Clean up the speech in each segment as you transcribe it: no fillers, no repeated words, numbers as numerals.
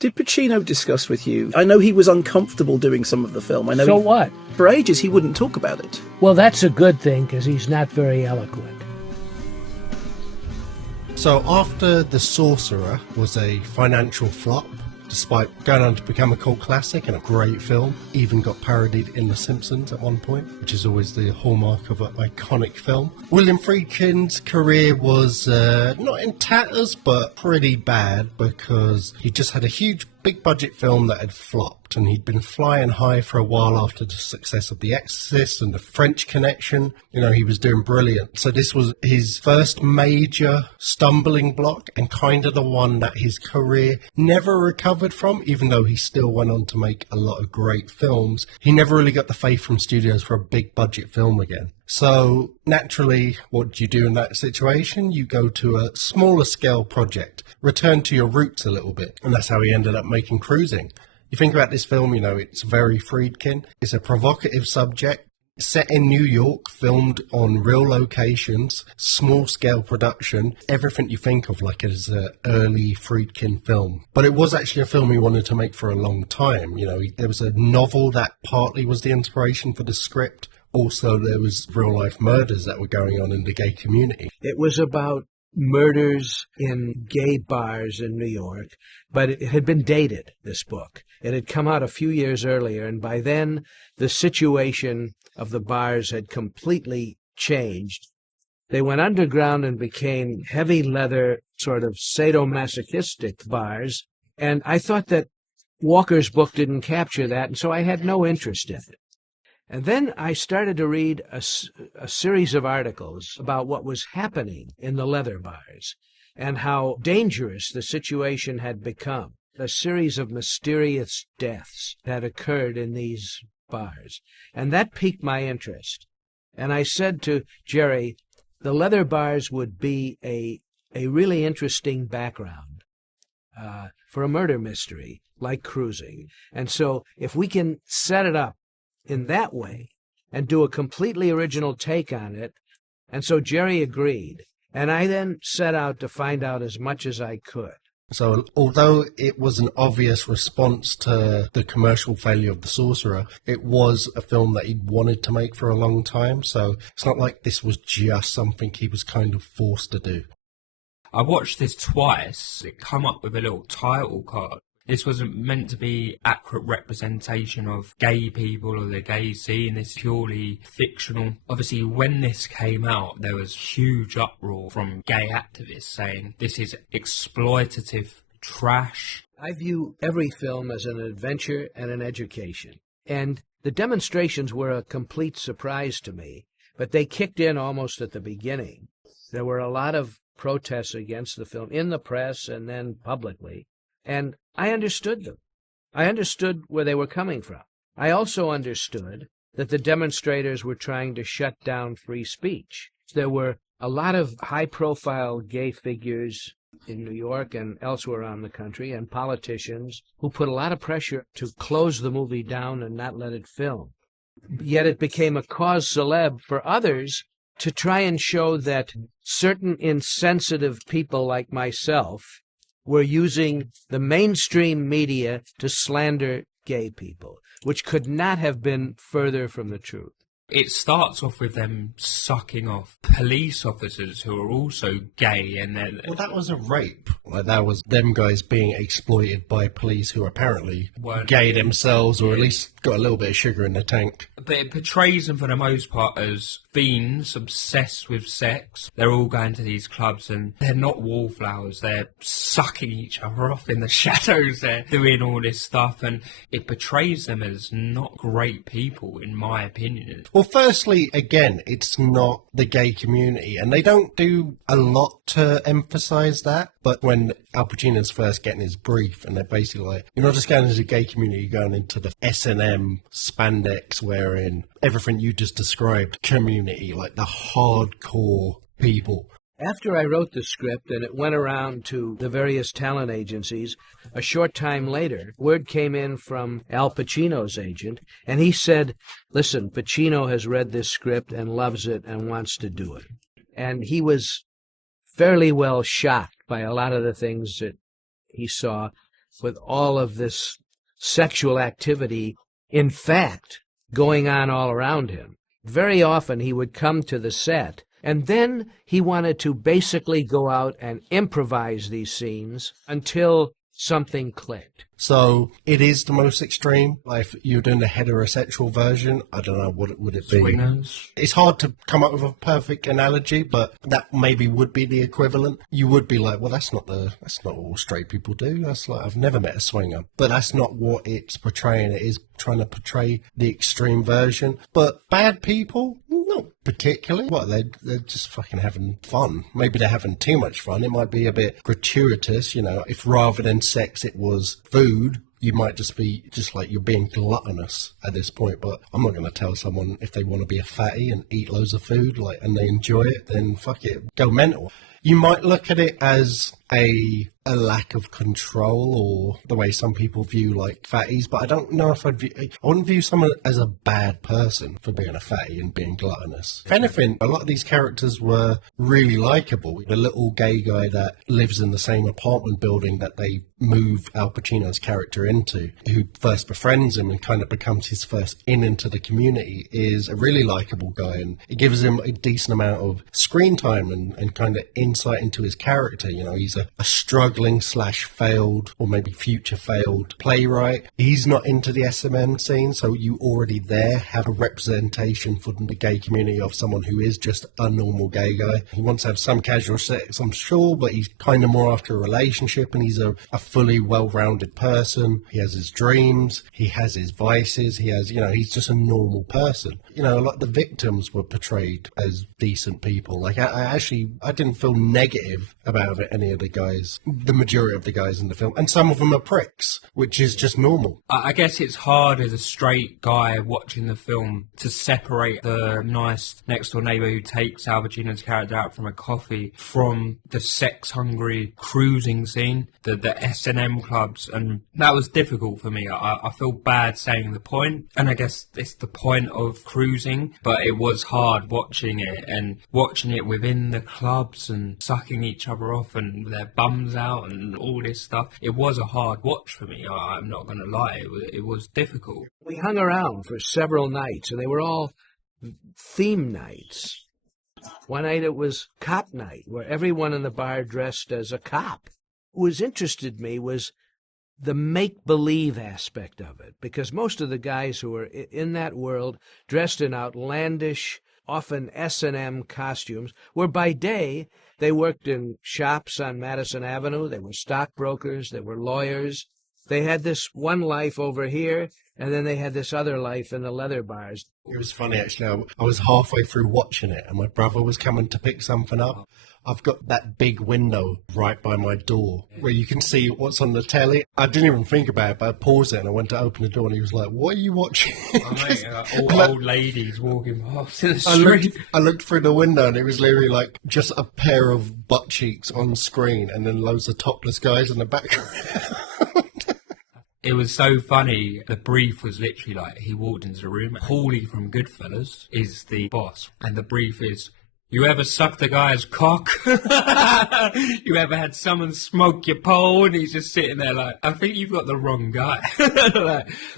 Did Pacino discuss with you? I know he was uncomfortable doing some of the film. I know. So what? For ages, he wouldn't talk about it. Well, that's a good thing, because he's not very eloquent. So after The Sorcerer was a financial flop, despite going on to become a cult classic and a great film, even got parodied in The Simpsons at one point, which is always the hallmark of an iconic film. William Friedkin's career was not in tatters, but pretty bad, because he just had a huge big budget film that had flopped, and he'd been flying high for a while after the success of The Exorcist and The French Connection. You know, he was doing brilliant. So this was his first major stumbling block, and kind of the one that his career never recovered from, even though he still went on to make a lot of great films. He never really got the faith from studios for a big budget film again. So naturally, what do you do in that situation? You go to a smaller scale project, return to your roots a little bit. And that's how he ended up making Cruising. You think about this film, you know, it's very Friedkin. It's a provocative subject, set in New York, filmed on real locations, small scale production, everything you think of like as an early Friedkin film. But it was actually a film he wanted to make for a long time. You know, there was a novel that partly was the inspiration for the script. Also, there was real-life murders that were going on in the gay community. It was about murders in gay bars in New York, but it had been dated, this book. It had come out a few years earlier, and by then the situation of the bars had completely changed. They went underground and became heavy leather, sort of sadomasochistic bars, and I thought that Walker's book didn't capture that, and so I had no interest in it. And then I started to read a series of articles about what was happening in the leather bars and how dangerous the situation had become. A series of mysterious deaths had occurred in these bars, and that piqued my interest. And I said to Jerry, the leather bars would be a really interesting background for a murder mystery like Cruising. And so if we can set it up in that way and do a completely original take on it. And so Jerry agreed. And I then set out to find out as much as I could. So although it was an obvious response to the commercial failure of The Sorcerer, it was a film that he'd wanted to make for a long time. So it's not like this was just something he was kind of forced to do. I watched this twice. It come up with a little title card. This wasn't meant to be accurate representation of gay people or the gay scene. It's purely fictional. Obviously, when this came out, there was huge uproar from gay activists saying this is exploitative trash. I view every film as an adventure and an education. And the demonstrations were a complete surprise to me, but they kicked in almost at the beginning. There were a lot of protests against the film in the press and then publicly. And I understood them. I understood where they were coming from. I also understood that the demonstrators were trying to shut down free speech. There were a lot of high-profile gay figures in New York and elsewhere around the country, and politicians who put a lot of pressure to close the movie down and not let it film. Yet it became a cause célèbre for others to try and show that certain insensitive people like myself were using the mainstream media to slander gay people, which could not have been further from the truth. It starts off with them sucking off police officers who are also gay, and then Well, that was a rape. Like, that was them guys being exploited by police who apparently gay themselves, or at least got a little bit of sugar in the tank. But it portrays them for the most part as fiends obsessed with sex. They're all going to these clubs and they're not wallflowers. They're sucking each other off in the shadows. They're doing all this stuff, and it portrays them as not great people, in my opinion. Well, firstly, again, it's not the gay community, and they don't do a lot to emphasise that. But when Al Pacino's first getting his brief, and they're basically like, you're not just going into the gay community, you're going into the S&M spandex wearing, everything you just described, community, like the hardcore people. After I wrote the script and it went around to the various talent agencies, a short time later, word came in from Al Pacino's agent, and he said, listen, Pacino has read this script and loves it and wants to do it. And he was fairly well shocked by a lot of the things that he saw. with all of this sexual activity, in fact, going on all around him. Very often he would come to the set, and then he wanted to basically go out and improvise these scenes until something clicked. So it is the most extreme. Like if you're doing the heterosexual version, I don't know, what would it be? Swingers. It's hard to come up with a perfect analogy, but that maybe would be the equivalent. You would be like, well, that's not what straight people do. That's like, I've never met a swinger. But that's not what it's portraying. It is trying to portray the extreme version. But bad people, not particularly. What, they're just fucking having fun. Maybe they're having too much fun. It might be a bit gratuitous, you know, if rather than sex it was food, you might just be like you're being gluttonous at this point. But I'm not going to tell someone if they want to be a fatty and eat loads of food, like, and they enjoy it, then fuck it, go mental. You might look at it as a lack of control, or the way some people view like fatties, but I don't know if I wouldn't view someone as a bad person for being a fatty and being gluttonous. If anything, a lot of these characters were really likable. The little gay guy that lives in the same apartment building that they move Al Pacino's character into, who first befriends him and kind of becomes his first into the community, is a really likable guy, and it gives him a decent amount of screen time and kind of insight into his character. You know, he's a struggling / failed, or maybe future failed playwright. He's not into the SMN scene, so you already there have a representation for the gay community of someone who is just a normal gay guy. He wants to have some casual sex, I'm sure, but he's kind of more after a relationship, and he's a fully well-rounded person. He has his dreams, he has his vices, he has, you know, he's just a normal person. You know, a lot of the victims were portrayed as decent people. Like, I didn't feel negative about any of the guys, the majority of the guys in the film, and some of them are pricks, which is just normal. I guess it's hard as a straight guy watching the film to separate the nice next-door neighbour who takes Al Pacino's character out from a coffee from the sex-hungry cruising scene, the S&M clubs, and that was difficult for me. I feel bad saying the point, and I guess it's the point of cruising, but it was hard watching it, and watching it within the clubs and sucking each other off and their bums out and all this stuff. It was a hard watch for me, I'm not going to lie. It was difficult. We hung around for several nights, and they were all theme nights. One night it was cop night, where everyone in the bar dressed as a cop. What interested me was the make-believe aspect of it, because most of the guys who were in that world, dressed in outlandish, often S&M costumes, were by day, they worked in shops on Madison Avenue, they were stockbrokers, they were lawyers. They had this one life over here, and then they had this other life in the leather bars. It was funny, actually. I was halfway through watching it, and my brother was coming to pick something up. I've got that big window right by my door where you can see what's on the telly. I didn't even think about it, but I paused it and I went to open the door, and he was like, "What are you watching?" All old ladies walking past in the street. I looked through the window, and it was literally like just a pair of butt cheeks on screen and then loads of topless guys in the background. It was so funny. The brief was literally like, he walked into the room. Paulie from Goodfellas is the boss, and the brief is, you ever sucked a guy's cock? You ever had someone smoke your pole? And he's just sitting there like, I think you've got the wrong guy.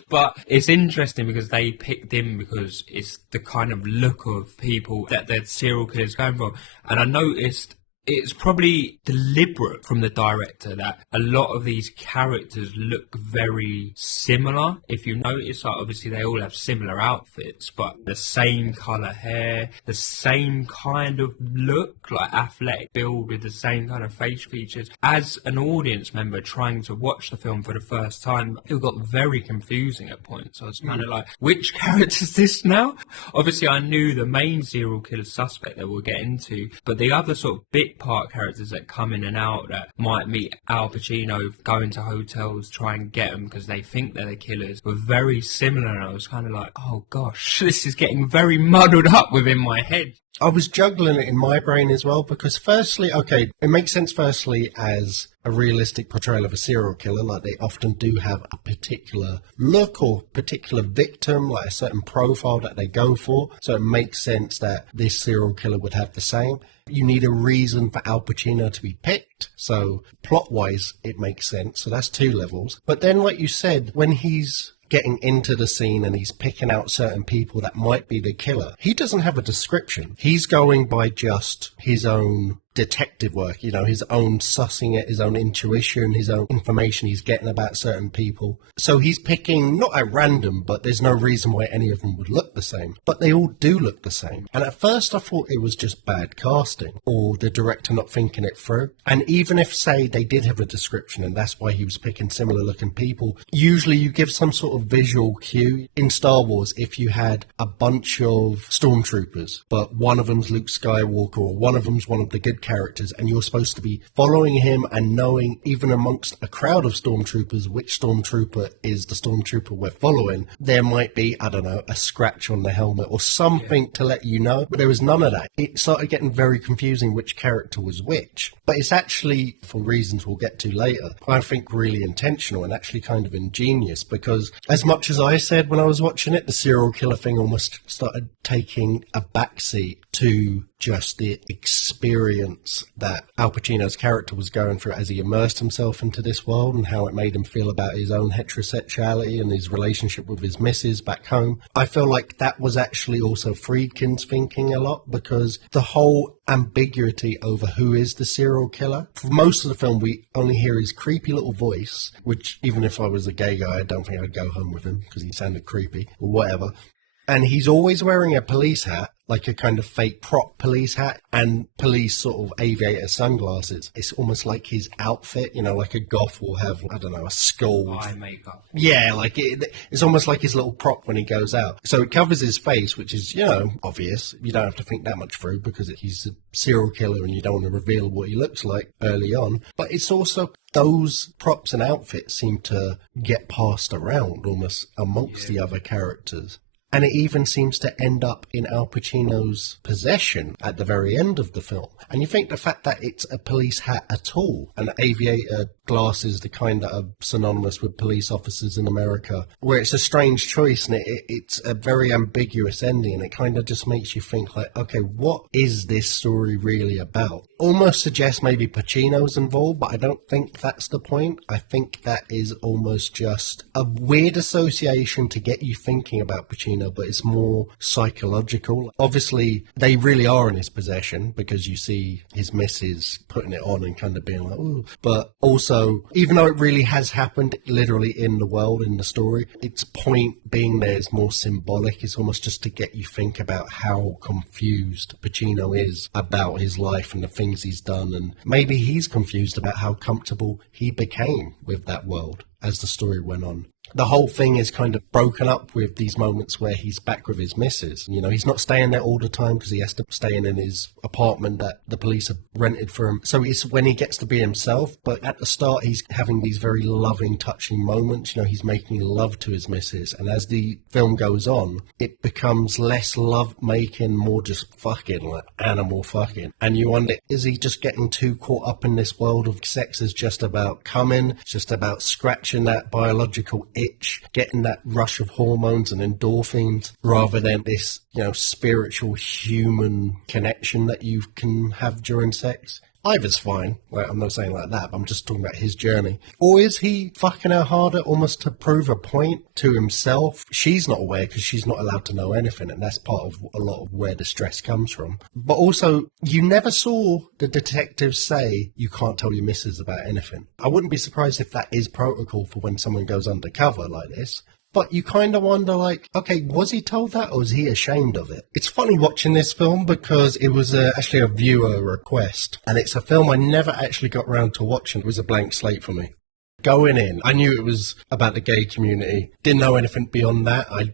But it's interesting because they picked him because it's the kind of look of people that their serial killers going for. And I noticed it's probably deliberate from the director that a lot of these characters look very similar. If you notice, like, obviously they all have similar outfits, but the same colour hair, the same kind of look, like athletic build with the same kind of face features. As an audience member trying to watch the film for the first time, it got very confusing at points. I was kind of like, which character is this now? Obviously I knew the main serial killer suspect that we'll get into, but the other sort of bit part characters that come in and out that might meet Al Pacino, go into hotels, try and get them because they think they're the killers, were very similar, and I was kind of like, oh gosh, this is getting very muddled up within my head. I was juggling it in my brain as well, because firstly, okay, it makes sense firstly as a realistic portrayal of a serial killer, like they often do have a particular look or particular victim, like a certain profile that they go for, so it makes sense that this serial killer would have the same. You need a reason for Al Pacino to be picked. act. So plot-wise, it makes sense. So that's 2 levels. But then, like you said, when he's getting into the scene and he's picking out certain people that might be the killer, he doesn't have a description. He's going by just his own detective work, you know, his own sussing it, his own intuition, his own information he's getting about certain people. So he's picking, not at random, but there's no reason why any of them would look the same. But they all do look the same. And at first I thought it was just bad casting, or the director not thinking it through. And even if, say, they did have a description and that's why he was picking similar looking people, usually you give some sort of visual cue. In Star Wars, if you had a bunch of stormtroopers, but one of them's Luke Skywalker, or one of them's one of the good characters, and you're supposed to be following him and knowing, even amongst a crowd of stormtroopers, which stormtrooper is the stormtrooper we're following, there might be, I don't know, a scratch on the helmet or something to let you know. But there was none of that. It started getting very confusing which character was which. But it's actually, for reasons we'll get to later, I think really intentional and actually kind of ingenious, because as much as I said when I was watching it, the serial killer thing almost started taking a backseat to just the experience that Al Pacino's character was going through as he immersed himself into this world, and how it made him feel about his own heterosexuality and his relationship with his missus back home. I feel like that was actually also Friedkin's thinking a lot, because the whole ambiguity over who is the serial killer. For most of the film, we only hear his creepy little voice, which even if I was a gay guy, I don't think I'd go home with him because he sounded creepy or whatever. And he's always wearing a police hat, like a kind of fake prop police hat, and police sort of aviator sunglasses. It's almost like his outfit, you know, like a goth will have, I don't know, a skull. Eye makeup. Yeah, like it's almost like his little prop when he goes out. So it covers his face, which is, you know, obvious. You don't have to think that much through because he's a serial killer and you don't want to reveal what he looks like early on. But it's also those props and outfits seem to get passed around almost amongst the other characters. And it even seems to end up in Al Pacino's possession at the very end of the film. And you think the fact that it's a police hat at all, and aviator glasses, the kind that are synonymous with police officers in America, where it's a strange choice and it's a very ambiguous ending, and it kind of just makes you think like, okay, what is this story really about? Almost suggests maybe Pacino's involved, but I don't think that's the point. I think that is almost just a weird association to get you thinking about Pacino, but it's more psychological. Obviously, they really are in his possession because you see his missus putting it on and kind of being like, ooh. But also, even though it really has happened literally in the world, in the story, its point being there is more symbolic. It's almost just to get you think about how confused Pacino is about his life and the things he's done, and maybe he's confused about how comfortable he became with that world as the story went on. The whole thing is kind of broken up with these moments where he's back with his missus. You know, he's not staying there all the time because he has to stay in his apartment that the police have rented for him. So it's when he gets to be himself. But at the start, he's having these very loving, touching moments. You know, he's making love to his missus. And as the film goes on, it becomes less love-making, more just fucking, like animal fucking. And you wonder, is he just getting too caught up in this world of sex is just about coming, it's just about scratching that biological itch, getting that rush of hormones and endorphins, rather than this, you know, spiritual human connection that you can have during sex? Either's fine. Like, I'm not saying like that, but I'm just talking about his journey. Or is he fucking her harder almost to prove a point to himself? She's not aware because she's not allowed to know anything, and that's part of a lot of where the stress comes from. But also, you never saw the detectives say, you can't tell your missus about anything. I wouldn't be surprised if that is protocol for when someone goes undercover like this. But you kind of wonder, like, okay, was he told that or was he ashamed of it? It's funny watching this film because it was actually a viewer request. And it's a film I never actually got around to watching. It was a blank slate for me. Going in, I knew it was about the gay community. Didn't know anything beyond that. I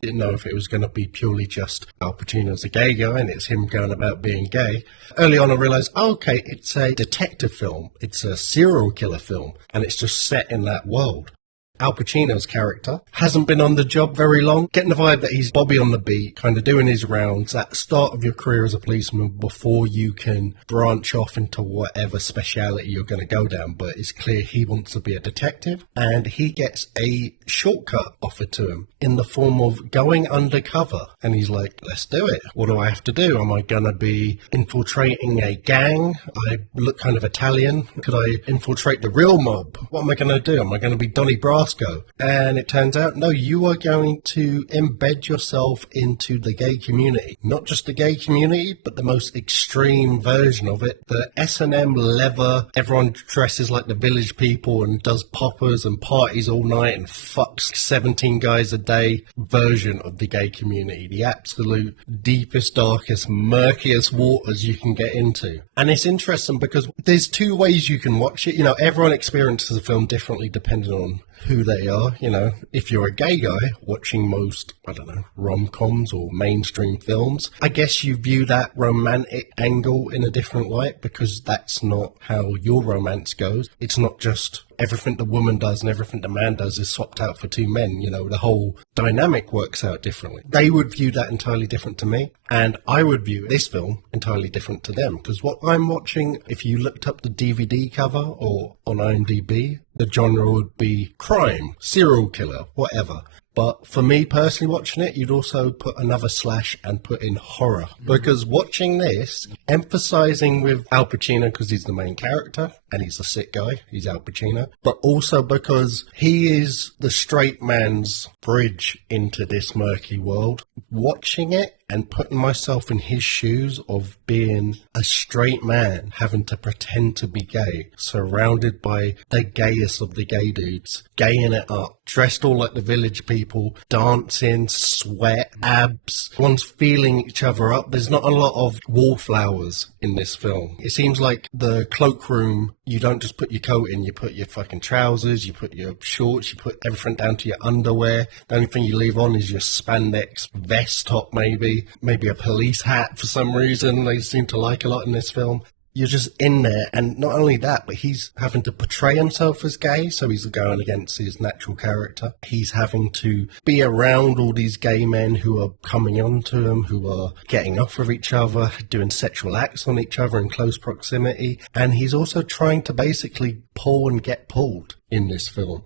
didn't know if it was going to be purely just Al Pacino's a gay guy and it's him going about being gay. Early on I realised, oh, okay, it's a detective film. It's a serial killer film. And it's just set in that world. Al Pacino's character hasn't been on the job very long. Getting the vibe that he's Bobby on the beat, kind of doing his rounds at the start of your career as a policeman before you can branch off into whatever speciality you're going to go down. But it's clear he wants to be a detective, and he gets a shortcut offered to him in the form of going undercover. And he's like, let's do it. What do I have to do? Am I going to be infiltrating a gang? I look kind of Italian. Could I infiltrate the real mob? What am I going to do? Am I going to be Donnie Brasco? And it turns out, no, you are going to embed yourself into the gay community. Not just the gay community, but the most extreme version of it. The S&M leather, everyone dresses like the village people and does poppers and parties all night and fucks 17 guys a day version of the gay community. The absolute deepest, darkest, murkiest waters you can get into. And it's interesting because there's two ways you can watch it. You know, everyone experiences the film differently depending on who they are. You know, if you're a gay guy watching most, I don't know, rom-coms or mainstream films, I guess you view that romantic angle in a different light because that's not how your romance goes. It's not just everything the woman does and everything the man does is swapped out for two men. You know, the whole dynamic works out differently. They would view that entirely different to me, and I would view this film entirely different to them, because what I'm watching, if you looked up the DVD cover or on IMDb, the genre would be crime, serial killer, whatever. But for me personally watching it, you'd also put another slash and put in horror. Because watching this, emphasizing with Al Pacino because he's the main character and he's a sick guy, he's Al Pacino, but also because he is the straight man's bridge into this murky world. Watching it and putting myself in his shoes of being a straight man, having to pretend to be gay, surrounded by the gayest of the gay dudes, gaying it up, dressed all like the village people, dancing, sweat, abs, everyone's feeling each other up. There's not a lot of wallflowers in this film. It seems like the cloakroom, you don't just put your coat in, you put your fucking trousers, you put your shorts, you put everything down to your underwear. The only thing you leave on is your spandex vest top, maybe a police hat for some reason they seem to like a lot in this film. You're just in there, and not only that, but he's having to portray himself as gay, so he's going against his natural character. He's having to be around all these gay men who are coming on to him, who are getting off with each other, doing sexual acts on each other in close proximity, and he's also trying to basically pull and get pulled in this film.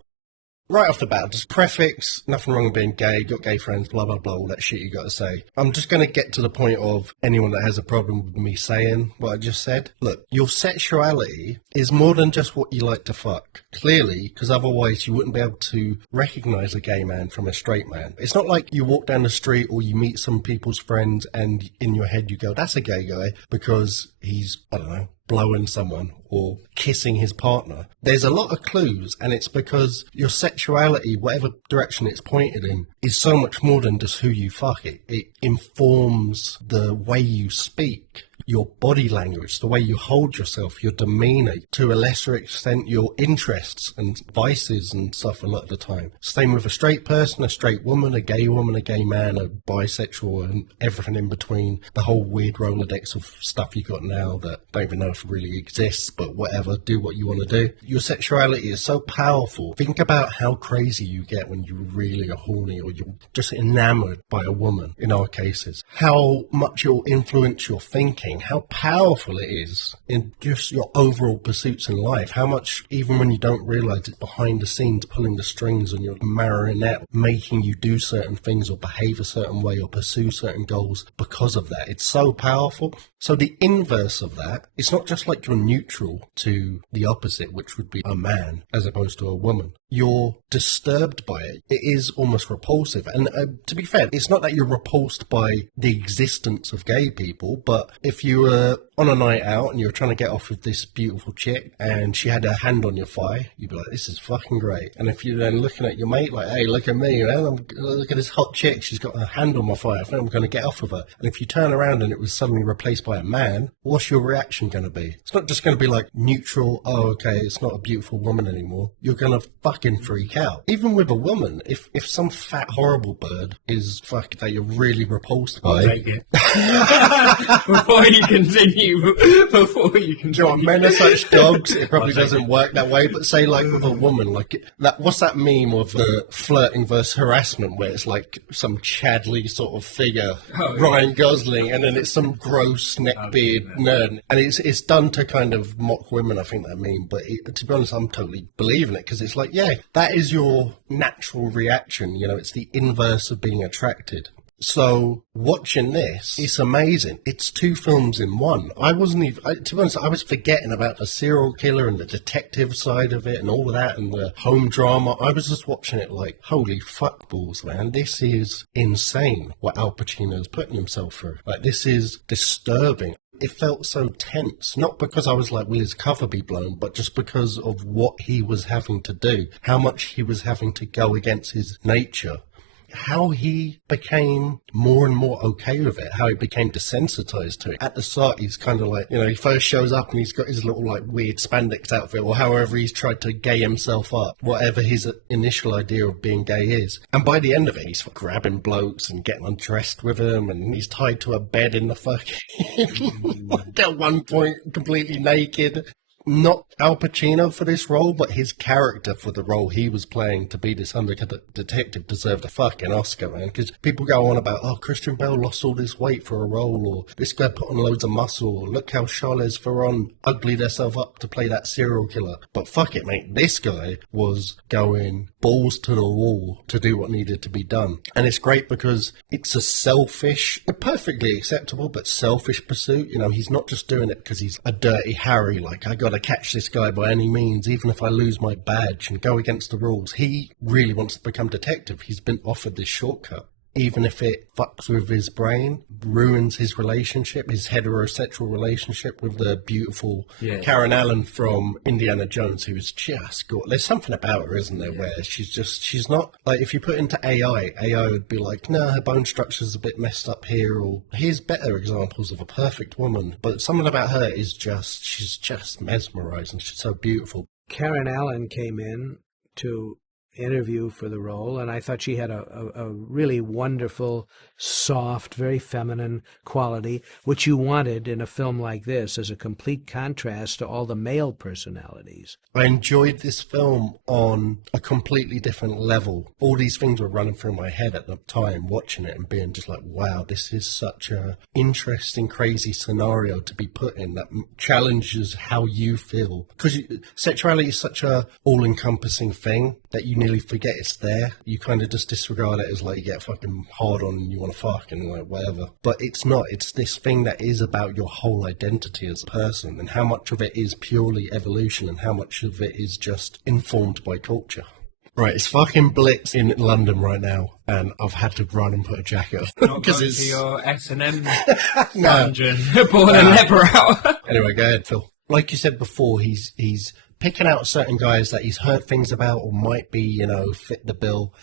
Right off the bat, just prefix, nothing wrong with being gay, got gay friends, blah, blah, blah, all that shit you got to say. I'm just going to get to the point of anyone that has a problem with me saying what I just said. Look, your sexuality is more than just what you like to fuck. Clearly, because otherwise you wouldn't be able to recognize a gay man from a straight man. It's not like you walk down the street or you meet some people's friends and in your head you go, that's a gay guy because he's, I don't know, blowing someone or kissing his partner. There's a lot of clues, and it's because your sexuality, whatever direction it's pointed in, is so much more than just who you fuck. It informs the way you speak, your body language, the way you hold yourself, your demeanour, to a lesser extent your interests and vices and stuff a lot of the time. Same with a straight person, a straight woman, a gay man, a bisexual, and everything in between. The whole weird Rolodex of stuff you got now that don't even know if it really exists, but whatever, do what you want to do. Your sexuality is so powerful. Think about how crazy you get when you really are horny or you're just enamoured by a woman, in our cases. How much it'll influence your thinking, how powerful it is in just your overall pursuits in life, how much, even when you don't realise it, behind the scenes pulling the strings on your marionette, making you do certain things or behave a certain way or pursue certain goals because of that. It's so powerful. So the inverse of that, it's not just like you're neutral to the opposite, which would be a man as opposed to a woman. You're disturbed by it. It is almost repulsive. And to be fair, it's not that you're repulsed by the existence of gay people, but if you were on a night out and you were trying to get off with this beautiful chick and she had her hand on your thigh, you'd be like, this is fucking great. And if you're then looking at your mate like, hey, look at me, man, look at this hot chick, she's got her hand on my thigh, I think I'm going to get off with her. And if you turn around and it was suddenly replaced by a man, what's your reaction going to be? It's not just going to be like neutral, oh, okay, it's not a beautiful woman anymore. You're going to fucking freak out. Even with a woman, if some fat, horrible bird is that you're really repulsed by... I'll take it. Before you continue before you can. Do you know what, men are such dogs, it probably doesn't work that way, but say like with a woman, like that, what's that meme of the flirting versus harassment where it's like some Chadley sort of figure, Ryan Gosling, and then it's some gross neckbeard nerd, and it's done to kind of mock women, I think, that meme, but to be honest, I'm totally believing it, because it's like, yeah, that is your natural reaction, you know, it's the inverse of being attracted. So, watching this, it's amazing. It's two films in one. I wasn't even, to be honest, I was forgetting about the serial killer and the detective side of it and all of that and the home drama. I was just watching it like, holy fuckballs, man. This is insane what Al Pacino's putting himself through. Like, this is disturbing. It felt so tense, not because I was like, will his cover be blown, but just because of what he was having to do, how much he was having to go against his nature. How he became more and more okay with it, how he became desensitized to it. At the start, he's kind of like, you know, he first shows up and he's got his little, like, weird spandex outfit, or however he's tried to gay himself up, whatever his initial idea of being gay is. And by the end of it, he's grabbing blokes and getting undressed with them, and he's tied to a bed in the fucking, like, at one point, completely naked. Not Al Pacino for this role, but his character for the role he was playing to be this undercover detective deserved a fucking Oscar, man. Because people go on about, oh, Christian Bale lost all this weight for a role, or this guy put on loads of muscle, or look how Charlize Theron uglied herself up to play that serial killer. But fuck it, mate. This guy was going balls to the wall to do what needed to be done. And it's great because it's a selfish, perfectly acceptable, but selfish pursuit. You know, he's not just doing it because he's a dirty Harry, like, I gotta catch this guy by any means, even if I lose my badge, and go against the rules. He really wants to become detective. He's been offered this shortcut. Even if it fucks with his brain, ruins his relationship, his heterosexual relationship with the beautiful Karen Allen from Indiana Jones, who is just good. There's something about her, isn't there, where she's not, like, if you put into AI would be like, no, her bone structure's a bit messed up here, or here's better examples of a perfect woman. But something about her is just, she's just mesmerizing. She's so beautiful. Karen Allen came in to interview for the role, and I thought she had a really wonderful, soft, very feminine quality, which you wanted in a film like this as a complete contrast to all the male personalities. I enjoyed this film on a completely different level. All these things were running through my head at the time, watching it and being just like, wow, this is such a interesting, crazy scenario to be put in that challenges how you feel. Because sexuality is such a all-encompassing thing that you nearly forget it's there. You kind of just disregard it as like you get fucking hard on and you want to fuck and like whatever. But it's not. It's this thing that is about your whole identity as a person, and how much of it is purely evolution and how much of it is just informed by culture. Right, it's fucking blitz in London right now, and I've had to run and put a jacket on. Because it's your S&M dungeon. Pull the lever out. Anyway, go ahead, Phil. Like you said before, he's picking out certain guys that he's heard things about or might be, you know, fit the bill.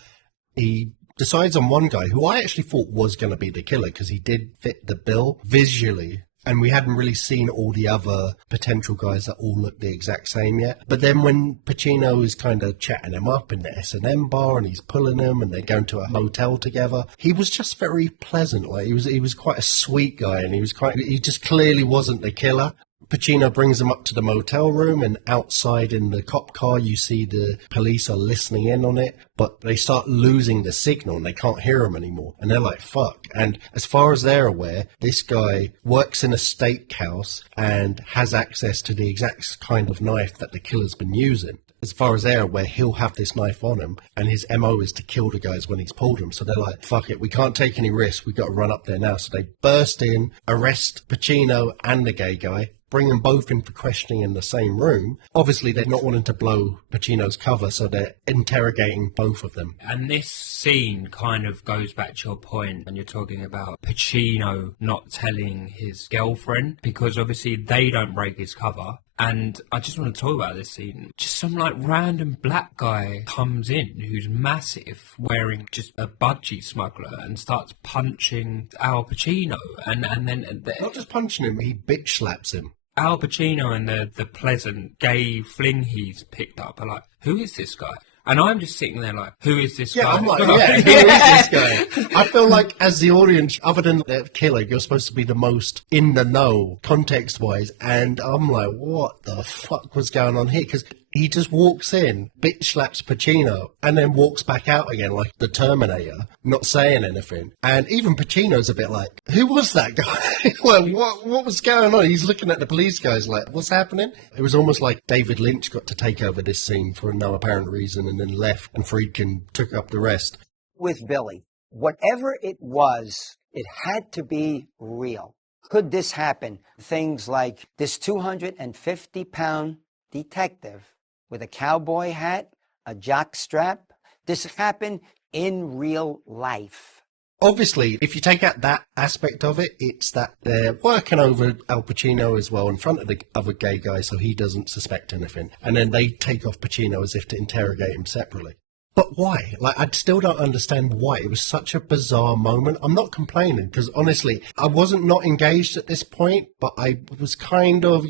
He decides on one guy who I actually thought was going to be the killer because he did fit the bill visually. And we hadn't really seen all the other potential guys that all look the exact same yet. But then when Pacino is kind of chatting him up in the S&M bar and he's pulling him and they're going to a hotel together, he was just very pleasant. Like he was quite a sweet guy, and he just clearly wasn't the killer. Pacino brings him up to the motel room, and outside in the cop car you see the police are listening in on it, but they start losing the signal and they can't hear him anymore, and they're like, fuck. And as far as they're aware, this guy works in a steakhouse and has access to the exact kind of knife that the killer's been using. As far as they're aware, he'll have this knife on him, and his MO is to kill the guys when he's pulled them. So they're like, fuck it, we can't take any risks, we've got to run up there now. So they burst in, arrest Pacino and the gay guy, bring them both in for questioning in the same room. Obviously, they're not wanting to blow Pacino's cover, so they're interrogating both of them. And this scene kind of goes back to your point when you're talking about Pacino not telling his girlfriend, because obviously they don't break his cover. And I just want to talk about this scene. Just some like random black guy comes in who's massive, wearing just a budgie smuggler, and starts punching Al Pacino. And then not just punching him, he bitch slaps him. Al Pacino and the pleasant gay fling he's picked up are like, who is this guy? And I'm just sitting there like, who is this guy? Yeah, I'm like, yeah, who is this guy? I feel like as the audience, other than the killer, you're supposed to be the most in the know, context-wise, and I'm like, what the fuck was going on here? Because he just walks in, bitch slaps Pacino, and then walks back out again like the Terminator, not saying anything. And even Pacino's a bit like, who was that guy? Well, what was going on? He's looking at the police guys like, what's happening? It was almost like David Lynch got to take over this scene for no apparent reason and then left, and Friedkin took up the rest. With Billy, whatever it was, it had to be real. Could this happen? Things like this 250-pound detective with a cowboy hat, a jock strap. This happened in real life. Obviously, if you take out that aspect of it, it's that they're working over Al Pacino as well in front of the other gay guy so he doesn't suspect anything. And then they take off Pacino as if to interrogate him separately. But why? Like, I still don't understand why. It was such a bizarre moment. I'm not complaining, because honestly, I wasn't not engaged at this point, but I was kind of,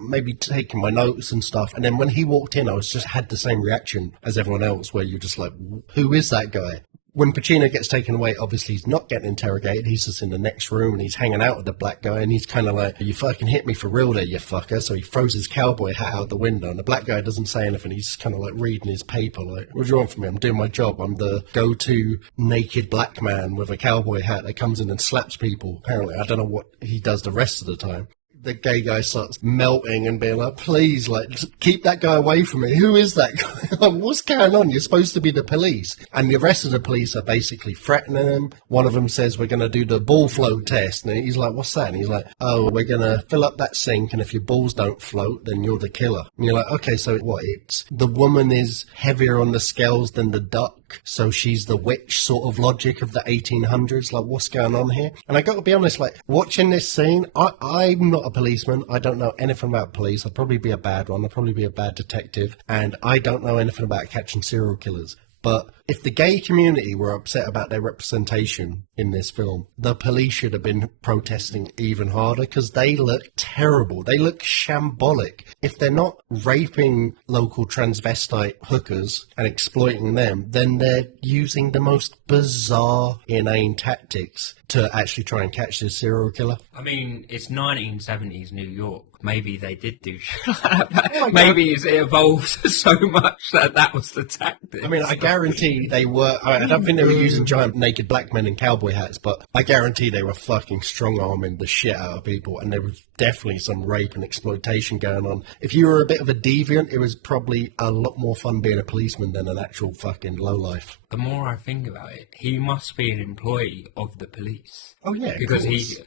maybe taking my notes and stuff. And then when he walked in, I was just had the same reaction as everyone else, where you're just like, who is that guy? When Pacino gets taken away, obviously he's not getting interrogated. He's just in the next room and he's hanging out with the black guy, and he's kind of like, you fucking hit me for real there, you fucker. So he throws his cowboy hat out the window, and the black guy doesn't say anything. He's just kind of like reading his paper, like, what do you want from me? I'm doing my job. I'm the go-to naked black man with a cowboy hat that comes in and slaps people, apparently. I don't know what he does the rest of the time. The gay guy starts melting and being like, please, like, just keep that guy away from me. Who is that guy? What's going on? You're supposed to be the police. And the rest of the police are basically threatening him. One of them says, we're going to do the ball float test. And he's like, what's that? And he's like, oh, we're going to fill up that sink, and if your balls don't float, then you're the killer. And you're like, okay, so what? It's the woman is heavier on the scales than the duck, so she's the witch sort of logic of the 1800s. Like, what's going on here? And I got to be honest, like, watching this scene, I'm not a policeman. I don't know anything about police. I'd probably be a bad one. I'd probably be a bad detective. And I don't know anything about catching serial killers. But if the gay community were upset about their representation in this film, the police should have been protesting even harder, because they look terrible. They look shambolic. If they're not raping local transvestite hookers and exploiting them, then they're using the most bizarre, inane tactics to actually try and catch this serial killer. I mean, it's 1970s New York. Maybe they did do shit like that. Maybe it evolved so much that was the tactic. I mean, I guarantee they were... I don't think they were using giant naked black men in cowboy hats, but I guarantee they were fucking strong-arming the shit out of people, and there was definitely some rape and exploitation going on. If you were a bit of a deviant, it was probably a lot more fun being a policeman than an actual fucking lowlife. The more I think about it, he must be an employee of the police. Oh, yeah, because maybe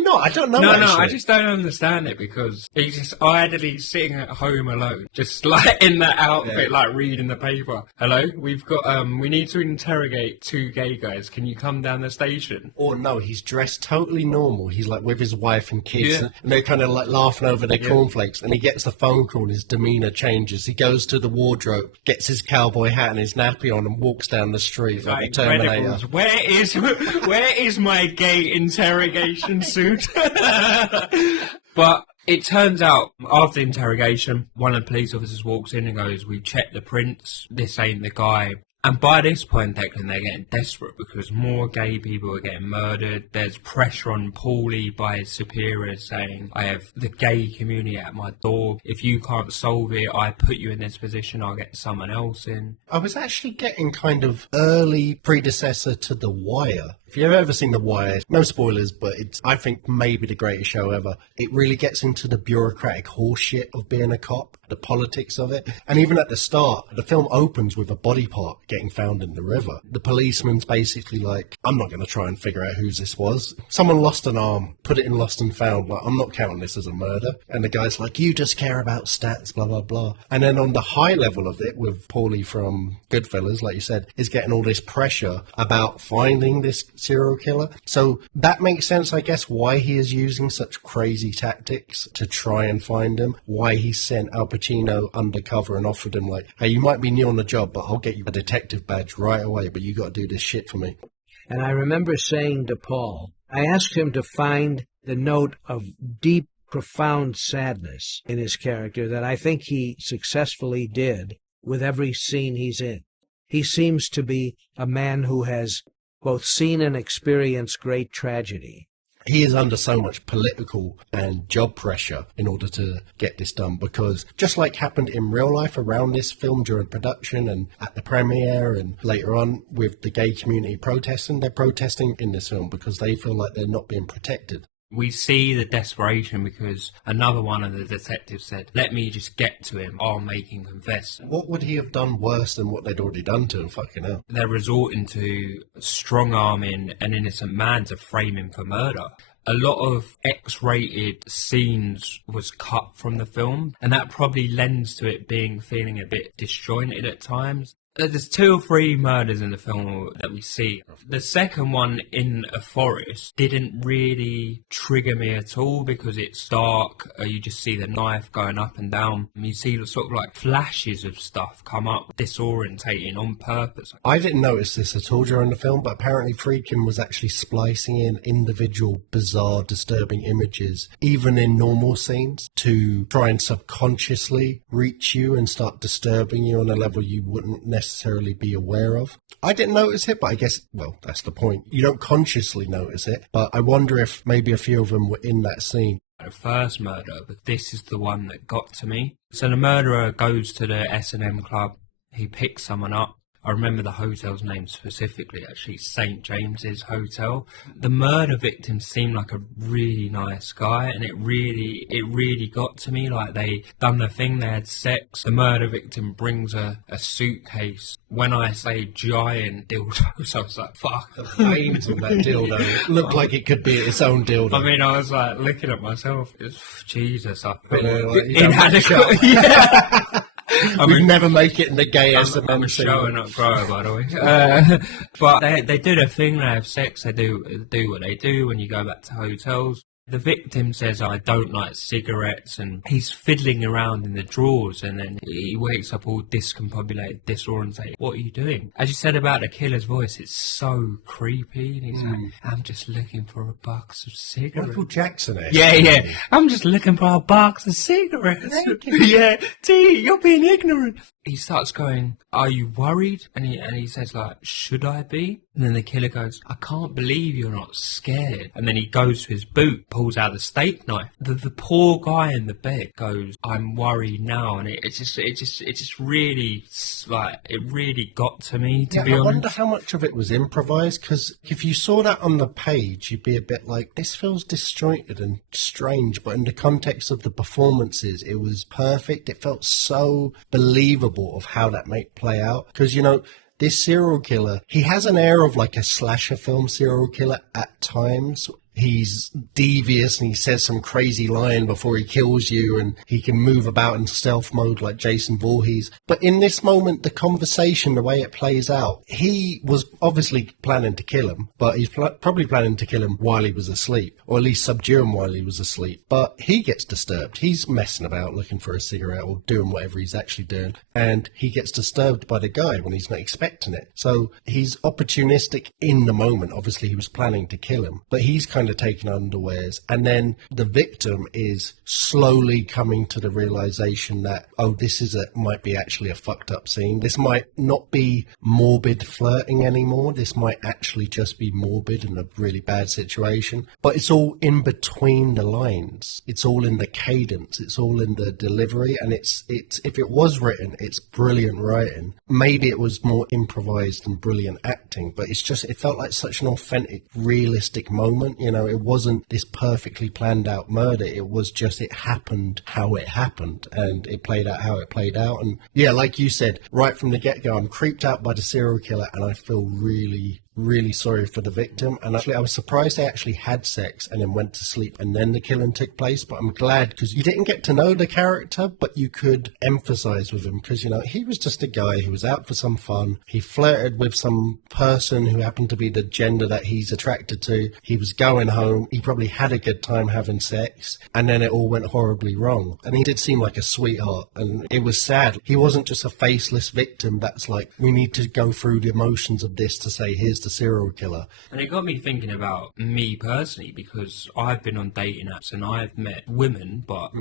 not. I don't know. No, I just don't understand it, because he's just idly sitting at home alone, just like in that outfit, like reading the paper. Hello, we've got we need to interrogate two gay guys. Can you come down the station? Or no, he's dressed totally normal. He's like with his wife and kids, and they're kind of like laughing over their cornflakes. And he gets the phone call, and his demeanor changes. He goes to the wardrobe, gets his cowboy hat and his nappy on, and walks down the street like a Terminator. Where is my gay interrogation suit? But it turns out, after interrogation, one of the police officers walks in and goes, we've checked the prints, this ain't the guy. And by this point, Declan, they're getting desperate, because more gay people are getting murdered. There's pressure on Paulie by his superiors saying, I have the gay community at my door. If you can't solve it, I put you in this position, I'll get someone else in. I was actually getting kind of early predecessor to The Wire. If you've ever seen The Wire, no spoilers, but it's, I think, maybe the greatest show ever. It really gets into the bureaucratic horseshit of being a cop, the politics of it. And even at the start, the film opens with a body part getting found in the river. The policeman's basically like, I'm not going to try and figure out whose this was. Someone lost an arm, put it in lost and found. Like, I'm not counting this as a murder. And the guy's like, you just care about stats, blah, blah, blah. And then on the high level of it, with Paulie from Goodfellas, like you said, is getting all this pressure about finding this serial killer. So that makes sense, I guess, why he is using such crazy tactics to try and find him, why he sent Al Pacino undercover and offered him like, hey, you might be new on the job, but I'll get you a detective badge right away, but you got to do this shit for me. And I remember saying to Paul, I asked him to find the note of deep profound sadness in his character that I think he successfully did with every scene he's in. He seems to be a man who has both seen and experienced great tragedy. He is under so much political and job pressure in order to get this done, because just like happened in real life around this film during production and at the premiere and later on with the gay community protesting, they're protesting in this film because they feel like they're not being protected. We see the desperation because another one of the detectives said, let me just get to him, I'll make him confess. What would he have done worse than what they'd already done to him? Fucking hell. They're resorting to strong-arming an innocent man to frame him for murder. A lot of X-rated scenes was cut from the film, and that probably lends to it feeling a bit disjointed at times. There's 2 or 3 murders in the film that we see. The second one in a forest didn't really trigger me at all because it's dark. You just see the knife going up and down. You see sort of like flashes of stuff come up, disorientating on purpose. I didn't notice this at all during the film, but apparently Friedkin was actually splicing in individual bizarre, disturbing images, even in normal scenes, to try and subconsciously reach you and start disturbing you on a level you wouldn't necessarily be aware of. I didn't notice it, but I guess, well, that's the point. You don't consciously notice it, but I wonder if maybe a few of them were in that scene. The first murder, but this is the one that got to me. So the murderer goes to the S&M club. He picks someone up. I remember the hotel's name specifically, actually, St. James's Hotel. The murder victim seemed like a really nice guy, and it really got to me. Like, they done their thing, they had sex. The murder victim brings a suitcase. When I say giant dildos, I was like, fuck. The aims of that dildo looked like it could be its own dildo. I mean, I was like looking at myself. Jesus, I feel like inadequate. Yeah. We'd never make it in the gay S&M I'm a scene. show and not grower, by the way. But they do their thing, they have sex, they do what they do when you go back to hotels. The victim says, I don't like cigarettes, and he's fiddling around in the drawers, and then he wakes up all discombobulated, disorientated. What are you doing? As you said about the killer's voice, it's so creepy, and he's like, I'm just looking for a box of cigarettes. Michael Jackson-esque. Yeah. I'm just looking for a box of cigarettes. Yeah, T, you're being ignorant. He starts going, are you worried? And he says, like, should I be? And then the killer goes, I can't believe you're not scared. And then he goes to his boot, pulls out the steak knife. The poor guy in the bed goes, I'm worried now. And it just really, like, it really got to me, to be honest. I wonder how much of it was improvised, because if you saw that on the page, you'd be a bit like, this feels disjointed and strange. But in the context of the performances, it was perfect. It felt so believable of how that might play out, because this serial killer, he has an air of like a slasher film serial killer at times. He's devious and he says some crazy line before he kills you, and he can move about in stealth mode like Jason Voorhees. But in this moment, the conversation, the way it plays out, he was obviously planning to kill him, but he's probably planning to kill him while he was asleep, or at least subdue him while he was asleep. But he gets disturbed. He's messing about looking for a cigarette or doing whatever he's actually doing, and he gets disturbed by the guy when he's not expecting it. So he's opportunistic in the moment. Obviously, he was planning to kill him, but he's kind of taking underwears, and then the victim is slowly coming to the realization that, oh, this might be actually a fucked up scene. This might not be morbid flirting anymore. This might actually just be morbid and a really bad situation. But it's all in between the lines. It's all in the cadence. It's all in the delivery, and it's if it was written, it's brilliant writing. Maybe it was more improvised and brilliant acting, but it felt like such an authentic, realistic moment. It wasn't this perfectly planned out murder. It was just, it happened how it happened, and it played out how it played out. And yeah, like you said, right from the get-go, I'm creeped out by the serial killer, and I feel really, really sorry for the victim. And actually, I was surprised they actually had sex and then went to sleep and then the killing took place. But I'm glad, because you didn't get to know the character, but you could empathize with him, because he was just a guy who was out for some fun. He flirted with some person who happened to be the gender that he's attracted to. He was going home. He probably had a good time having sex, and then it all went horribly wrong. And he did seem like a sweetheart, and it was sad. He wasn't just a faceless victim that's like, we need to go through the emotions of this to say, here's is the serial killer. And it got me thinking about me personally, because I've been on dating apps and I've met women, but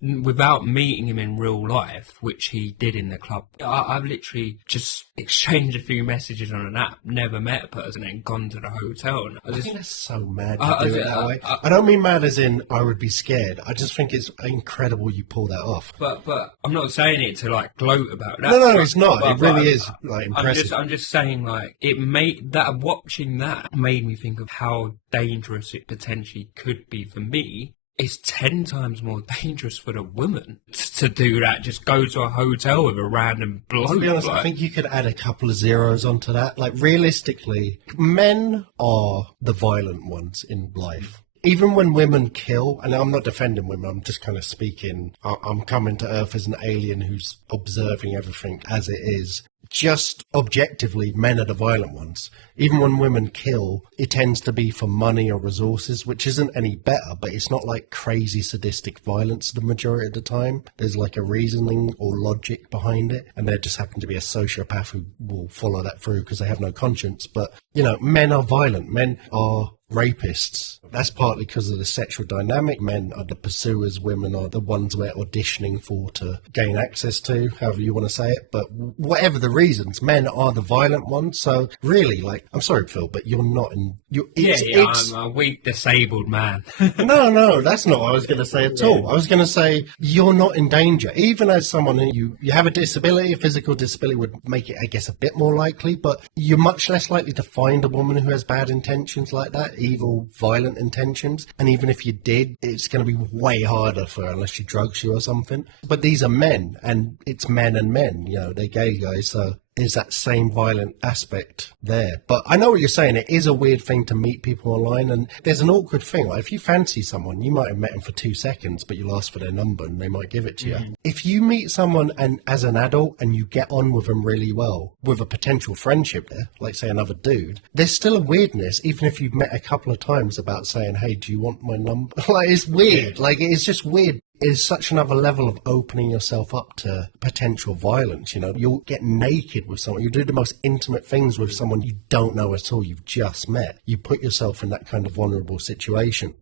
without meeting him in real life, which he did in the club, I've literally just exchanged a few messages on an app, never met a person, and gone to the hotel. And I think that's so mad to do it that way. I don't mean mad as in I would be scared. I just think it's incredible you pull that off. But I'm not saying it to like gloat about that. No, it's not. It really is like impressive. I'm just saying, like, it made that, watching that made me think of how dangerous it potentially could be for me. It's 10 times more dangerous for the woman to do that. Just go to a hotel with a random bloke. To be honest, I think you could add a couple of zeros onto that. Like, realistically, men are the violent ones in life. Even when women kill, and I'm not defending women, I'm just kind of speaking, I'm coming to Earth as an alien who's observing everything as it is. Just objectively, men are the violent ones. Even when women kill, it tends to be for money or resources, which isn't any better, but it's not like crazy sadistic violence the majority of the time. There's like a reasoning or logic behind it, and there just happen to be a sociopath who will follow that through because they have no conscience. But, you know, men are violent. Men are rapists. That's partly because of the sexual dynamic. Men are the pursuers, women are the ones we're auditioning for to gain access to, however you want to say it. But whatever the reasons, men are the violent ones. So really, like, I'm sorry, Phil, but you're not in... I'm a weak, disabled man. No, that's not what I was going to say at all. I was going to say you're not in danger. Even as someone who you have a disability, a physical disability would make it, I guess, a bit more likely, but you're much less likely to find a woman who has bad intentions like that, evil, violent intentions. And even if you did, it's going to be way harder for her unless she drugs you or something. But these are men, and it's men and men, you know, they're gay guys, so is that same violent aspect there. But I know what you're saying. It is a weird thing to meet people online, and there's an awkward thing. Like, if you fancy someone, you might have met them for 2 seconds, but you'll ask for their number and they might give it to you. If you meet someone and as an adult and you get on with them really well, with a potential friendship there, like say another dude, there's still a weirdness, even if you've met a couple of times, about saying, hey, do you want my number? Like, it's weird. Like, it's just weird. Is such another level of opening yourself up to potential violence. You know, you'll get naked with someone, you do the most intimate things with someone you don't know at all, you've just met. You put yourself in that kind of vulnerable situation.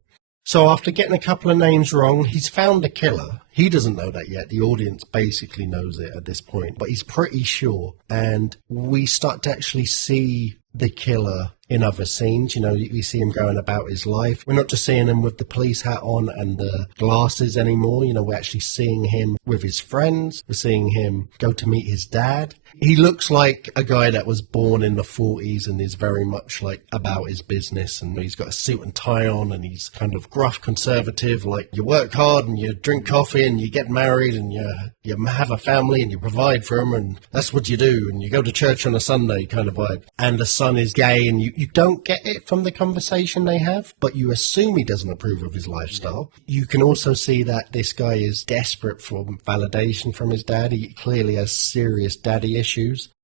So after getting a couple of names wrong, he's found the killer. He doesn't know that yet. The audience basically knows it at this point, but he's pretty sure. And we start to actually see the killer in other scenes. You know, you see him going about his life. We're not just seeing him with the police hat on and the glasses anymore. You know, we're actually seeing him with his friends. We're seeing him go to meet his dad. He looks like a guy that was born in the 40s and is very much like about his business, and he's got a suit and tie on, and he's kind of gruff conservative, like you work hard and you drink coffee and you get married and you have a family and you provide for them, and that's what you do, and you go to church on a Sunday kind of vibe. And the son is gay, and you don't get it from the conversation they have, but you assume he doesn't approve of his lifestyle. You can also see that this guy is desperate for validation from his dad. He clearly has serious daddy issues.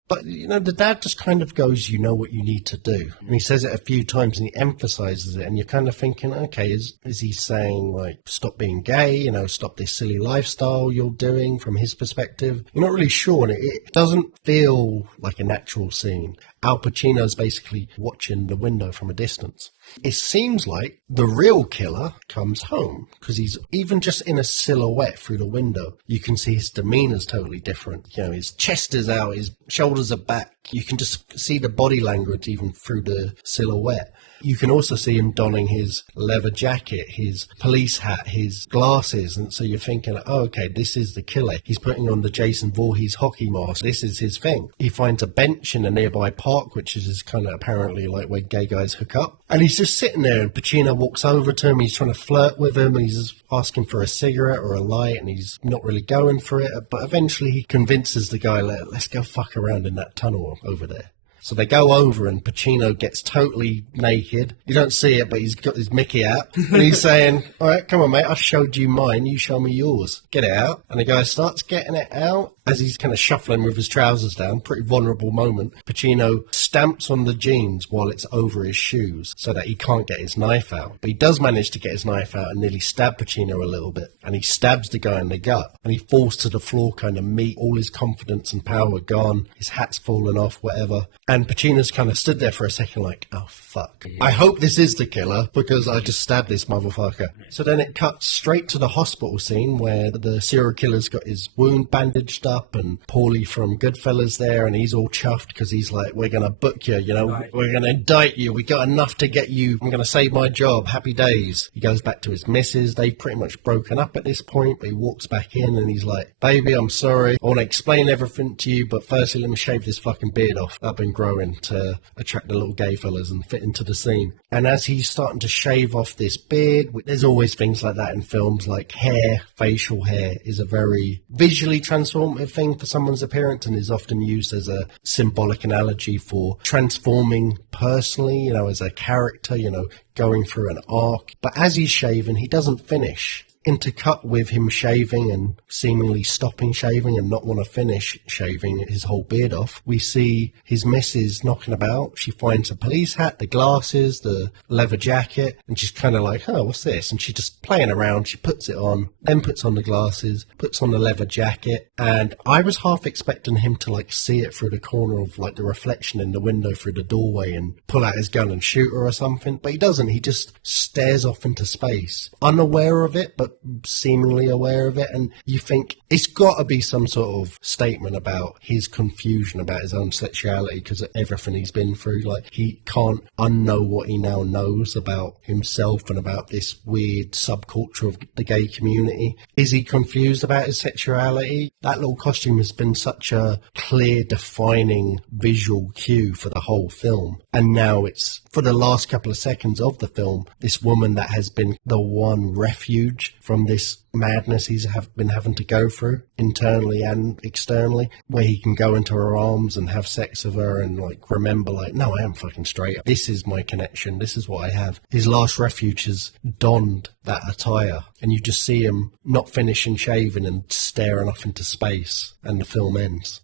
But, you know, the dad just kind of goes, you know what you need to do. And he says it a few times and he emphasizes it. And you're kind of thinking, okay, is he saying, like, stop being gay, you know, stop this silly lifestyle you're doing from his perspective? You're not really sure. And it doesn't feel like a natural scene. Al Pacino's basically watching the window from a distance. It seems like the real killer comes home, because he's even just in a silhouette through the window. You can see his demeanor's totally different. You know, his chest is out, his shoulders are back. You can just see the body language even through the silhouette. You can also see him donning his leather jacket, his police hat, his glasses. And so you're thinking, oh, okay, this is the killer. He's putting on the Jason Voorhees hockey mask. This is his thing. He finds a bench in a nearby park, which is kind of apparently like where gay guys hook up. And he's just sitting there, and Pacino walks over to him. He's trying to flirt with him, and he's asking for a cigarette or a light, and he's not really going for it. But eventually he convinces the guy, let's go fuck around in that tunnel over there. So they go over, and Pacino gets totally naked. You don't see it, but he's got his Mickey out. And he's saying, all right, come on, mate, I've showed you mine. You show me yours. Get it out. And the guy starts getting it out. As he's kind of shuffling with his trousers down, pretty vulnerable moment, Pacino stamps on the jeans while it's over his shoes so that he can't get his knife out. But he does manage to get his knife out and nearly stab Pacino a little bit. And he stabs the guy in the gut. And he falls to the floor, kind of meat, all his confidence and power gone. His hat's fallen off, whatever. And Pacino's kind of stood there for a second like, oh, fuck. I hope this is the killer because I just stabbed this motherfucker. So then it cuts straight to the hospital scene where the serial killer's got his wound bandaged up and Paulie from Goodfellas there, and he's all chuffed because he's like, we're going to book you, you know, we're going to indict you, we got enough to get you, I'm going to save my job, happy days. He goes back to his missus, they've pretty much broken up at this point, but he walks back in and he's like, baby, I'm sorry, I want to explain everything to you, but firstly let me shave this fucking beard off I've been growing to attract the little gay fellas and fit into the scene. And as he's starting to shave off this beard, there's always things like that in films, like hair, facial hair is a very visually transformative thing for someone's appearance and is often used as a symbolic analogy for transforming personally, you know, as a character, you know, going through an arc. But as he's shaving, he doesn't finish. Intercut with him shaving and seemingly stopping shaving and not want to finish shaving his whole beard off, we see his missus knocking about. She finds a police hat, the glasses, the leather jacket, and she's kind of like, oh, what's this? And she's just playing around. She puts it on, then puts on the glasses, puts on the leather jacket, and I was half expecting him to like see it through the corner of like the reflection in the window through the doorway and pull out his gun and shoot her or something, but he doesn't. He just stares off into space, unaware of it, but seemingly aware of it. And you think it's got to be some sort of statement about his confusion about his own sexuality because of everything he's been through. Like, he can't unknow what he now knows about himself and about this weird subculture of the gay community. Is he confused about his sexuality? That little costume has been such a clear, defining visual cue for the whole film. And now it's, for the last couple of seconds of the film, this woman that has been the one refuge from this madness he's been having to go through internally and externally, where he can go into her arms and have sex with her and like remember like, no, I am fucking straight. This is my connection. This is what I have. His last refuge has donned that attire, and you just see him not finishing shaving and staring off into space, and the film ends.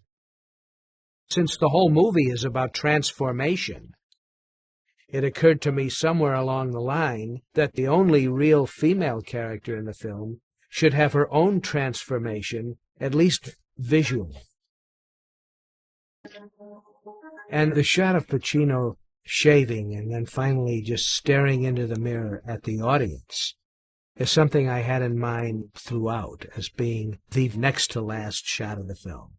Since the whole movie is about transformation, it occurred to me somewhere along the line that the only real female character in the film should have her own transformation, at least visually. And the shot of Pacino shaving and then finally just staring into the mirror at the audience is something I had in mind throughout as being the next to last shot of the film.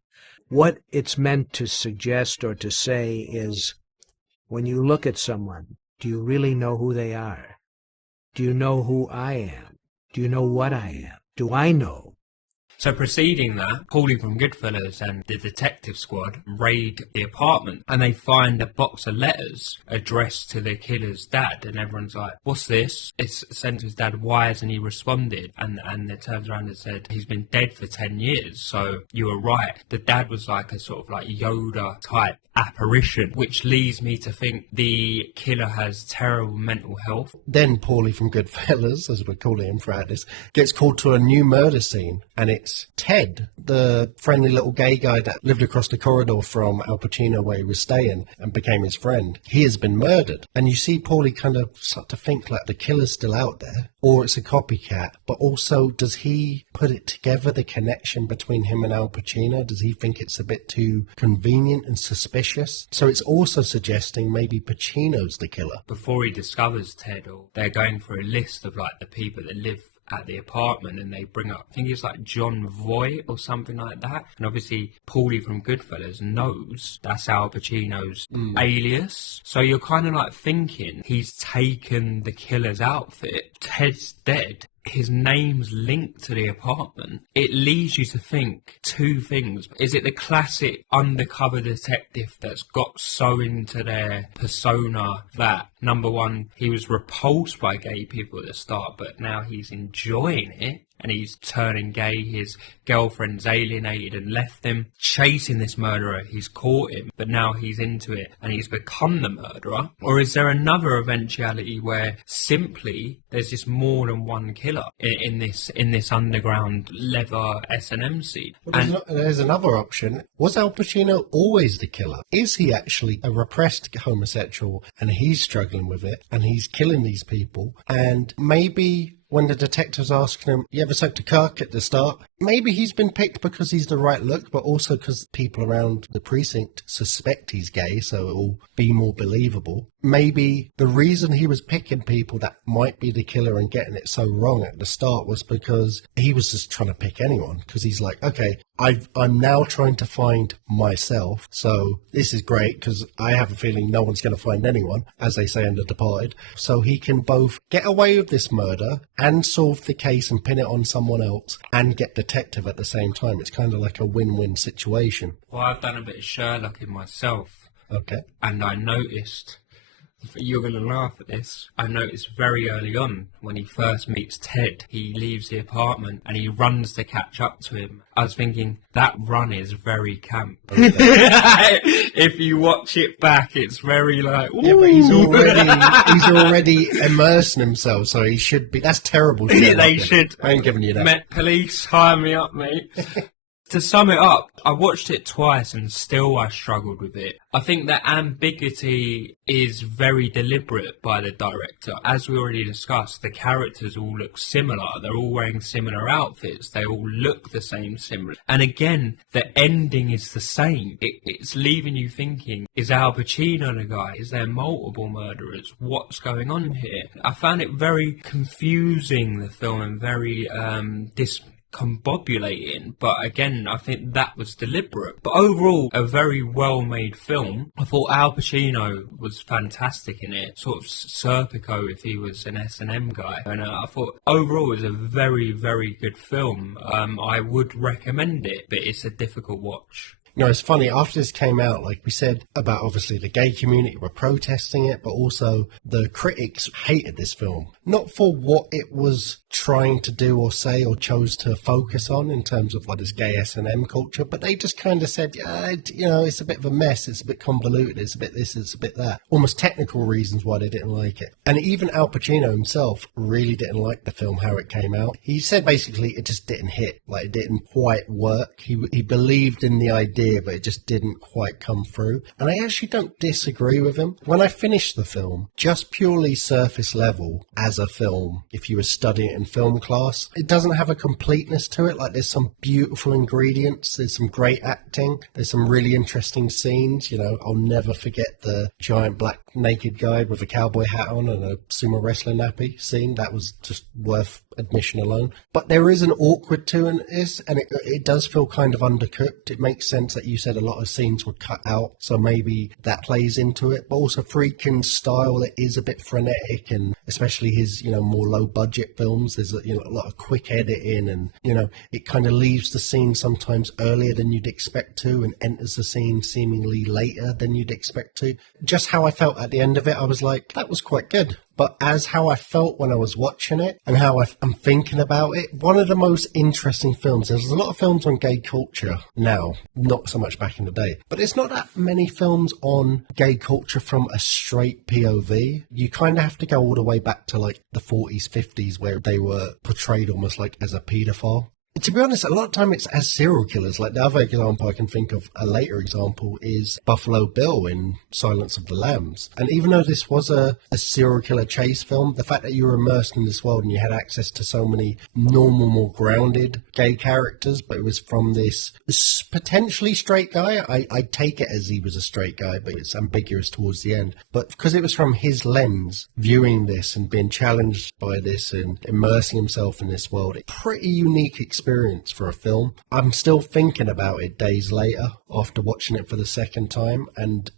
What it's meant to suggest or to say is, when you look at someone, do you really know who they are? Do you know who I am? Do you know what I am? Do I know? So preceding that, Paulie from Goodfellas and the detective squad raid the apartment and they find a box of letters addressed to the killer's dad, and everyone's like, what's this? It's sent to his dad, why hasn't he responded? And it turns around and said, he's been dead for 10 years, so you were right. The dad was like a sort of like Yoda type apparition, which leads me to think the killer has terrible mental health. Then Paulie from Goodfellas, as we're calling him throughout this, gets called to a new murder scene, and it's Ted, the friendly little gay guy that lived across the corridor from Al Pacino where he was staying and became his friend. He has been murdered, and you see Paulie kind of start to think like the killer's still out there, or it's a copycat, but also does he put it together, the connection between him and Al Pacino? Does he think it's a bit too convenient and suspicious? So it's also suggesting maybe Pacino's the killer. Before he discovers Ted, they're going for a list of like the people that live at the apartment, and they bring up, I think it's like John Voight or something like that. And obviously Paulie from Goodfellas knows that's Al Pacino's alias. So you're kind of like thinking he's taken the killer's outfit. Ted's dead. His name's linked to the apartment. It leads you to think two things. Is it the classic undercover detective that's got so into their persona that, number one, he was repulsed by gay people at the start, but now he's enjoying it? and he's turning gay. His girlfriend's alienated and left him. Chasing this murderer, he's caught him, but now he's into it and he's become the murderer? Or is there another eventuality where simply there's just more than one killer in this underground leather S&M scene? Well, there's another option. Was Al Pacino always the killer? Is he actually a repressed homosexual and he's struggling with it and he's killing these people? And maybe when the detective's asking him, you ever sucked a cock at the start? Maybe he's been picked because he's the right look, but also because people around the precinct suspect he's gay, so it will be more believable. Maybe the reason he was picking people that might be the killer and getting it so wrong at the start was because he was just trying to pick anyone, because he's like, okay, I'm now trying to find myself, so this is great because I have a feeling no one's going to find anyone, as they say in The Departed. So he can both get away with this murder and solve the case and pin it on someone else and get detective at the same time. It's kind of like a win-win situation. Well, I've done a bit of Sherlocking myself. Okay. And I noticed, you're going to laugh at this, I noticed very early on when he first meets Ted, he leaves the apartment and he runs to catch up to him. I was thinking, that run is very camp. Okay. If you watch it back, it's very like, ooh. Yeah, but he's already immersing himself, so he should be. That's terrible shit. They should. I ain't giving you that. Met police, hire me up, mate. To sum it up, I watched it twice and still I struggled with it. I think that ambiguity is very deliberate by the director. As we already discussed, the characters all look similar. They're all wearing similar outfits. They all look the same, similar. And again, the ending is the same. It's leaving you thinking, is Al Pacino the guy? Is there multiple murderers? What's going on here? I found it very confusing, the film, and very discombobulating, but again, I think that was deliberate. But overall, a very well-made film. I thought Al Pacino was fantastic in it, sort of Serpico if he was an S&M guy, and I thought overall it was a very, very good film. I would recommend it, but it's a difficult watch. You know, it's funny, after this came out, like we said about obviously the gay community were protesting it, but also the critics hated this film. Not for what it was trying to do or say or chose to focus on in terms of like this gay S&M culture, but they just kind of said, yeah, you know, it's a bit of a mess, it's a bit convoluted, it's a bit this, it's a bit that. Almost technical reasons why they didn't like it. And even Al Pacino himself really didn't like the film, how it came out. He said basically it just didn't hit, like it didn't quite work. He believed in the idea, but it just didn't quite come through. And I actually don't disagree with him. When I finished the film, just purely surface level as a film, if you were studying it in film class, it doesn't have a completeness to it. Like there's some beautiful ingredients, there's some great acting, there's some really interesting scenes. You know, I'll never forget the giant black naked guy with a cowboy hat on and a sumo wrestler nappy scene. That was just worth admission alone. But there is an awkward to this, and it does feel kind of undercooked. It makes sense that you said a lot of scenes were cut out, so maybe that plays into it. But also Friedkin's style, it is a bit frenetic, and especially his, you know, more low budget films, there's a lot of quick editing, and you know, it kind of leaves the scene sometimes earlier than you'd expect to and enters the scene seemingly later than you'd expect to. Just how I felt at the end of it, I was like, that was quite good. But as how I felt when I was watching it and how I'm thinking about it, one of the most interesting films, there's a lot of films on gay culture now, not so much back in the day, but there's not that many films on gay culture from a straight POV. You kind of have to go all the way back to like the 40s, 50s, where they were portrayed almost like as a paedophile. To be honest, a lot of time it's as serial killers. Like the other example I can think of, a later example, is Buffalo Bill in Silence of the Lambs. And even though this was a serial killer chase film, the fact that you were immersed in this world and you had access to so many normal, more grounded gay characters, but it was from this potentially straight guy. I take it as he was a straight guy, but it's ambiguous towards the end. But because it was from his lens, viewing this and being challenged by this and immersing himself in this world, it's a pretty unique experience for a film. I'm still thinking about it days later after watching it for the second time, and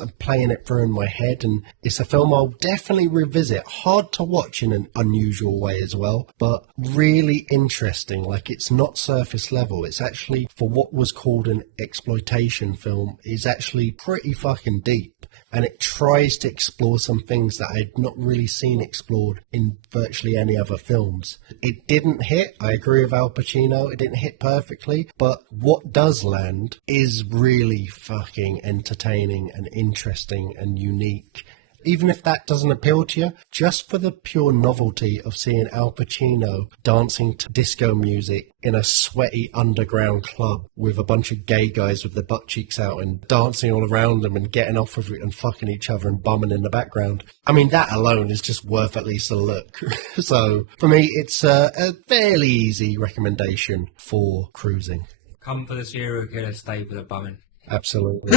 I'm playing it through in my head, and it's a film I'll definitely revisit. Hard to watch in an unusual way as well, but really interesting. Like, it's not surface level. It's actually, for what was called an exploitation film, is actually pretty fucking deep. and it tries to explore some things that I'd not really seen explored in virtually any other films. It didn't hit, I agree with Al Pacino, it didn't hit perfectly, but what does land is really fucking entertaining and interesting and unique. Even if that doesn't appeal to you, just for the pure novelty of seeing Al Pacino dancing to disco music in a sweaty underground club with a bunch of gay guys with their butt cheeks out and dancing all around them and getting off with it and fucking each other and bumming in the background. I mean, that alone is just worth at least a look. So, for me, it's a fairly easy recommendation for cruising. Come for the serial killer, stay for the bumming. Absolutely.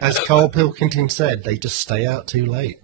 As Carl Pilkington said, they just stay out too late.